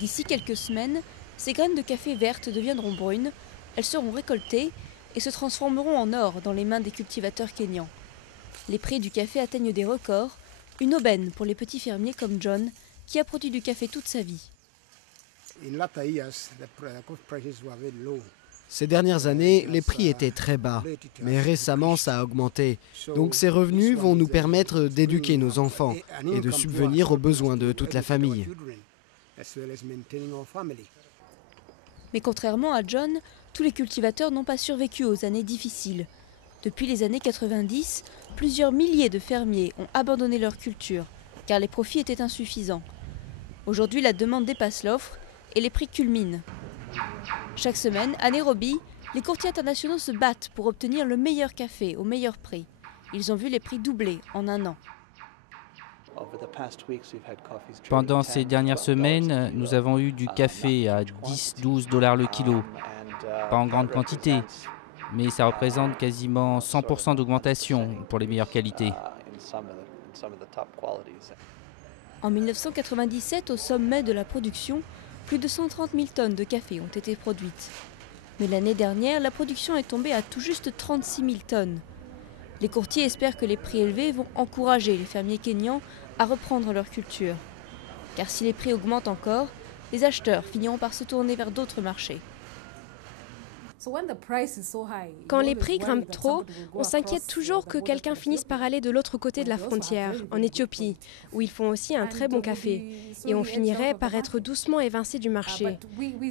D'ici quelques semaines, ces graines de café vertes deviendront brunes, elles seront récoltées et se transformeront en or dans les mains des cultivateurs kényans. Les prix du café atteignent des records, une aubaine pour les petits fermiers comme John, qui a produit du café toute sa vie. Ces dernières années, les prix étaient très bas, mais récemment ça a augmenté. Donc ces revenus vont nous permettre d'éduquer nos enfants et de subvenir aux besoins de toute la famille. Mais contrairement à John, tous les cultivateurs n'ont pas survécu aux années difficiles. Depuis les années 90, plusieurs milliers de fermiers ont abandonné leur culture, car les profits étaient insuffisants. Aujourd'hui, la demande dépasse l'offre et les prix culminent. Chaque semaine, à Nairobi, les courtiers internationaux se battent pour obtenir le meilleur café au meilleur prix. Ils ont vu les prix doubler en un an. Pendant ces dernières semaines, nous avons eu du café à 10-12 $ le kilo. Pas en grande quantité, mais ça représente quasiment 100% d'augmentation pour les meilleures qualités. En 1997, au sommet de la production, plus de 130 000 tonnes de café ont été produites. Mais l'année dernière, la production est tombée à tout juste 36 000 tonnes. Les courtiers espèrent que les prix élevés vont encourager les fermiers kényans à reprendre leur culture. Car si les prix augmentent encore, les acheteurs finiront par se tourner vers d'autres marchés. Quand les prix grimpent trop, on s'inquiète toujours que quelqu'un finisse par aller de l'autre côté de la frontière, en Éthiopie, où ils font aussi un très bon café, et on finirait par être doucement évincé du marché.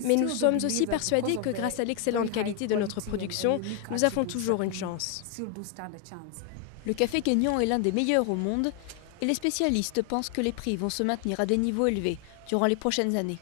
Mais nous sommes aussi persuadés que grâce à l'excellente qualité de notre production, nous avons toujours une chance. Le café kényan est l'un des meilleurs au monde, et les spécialistes pensent que les prix vont se maintenir à des niveaux élevés durant les prochaines années.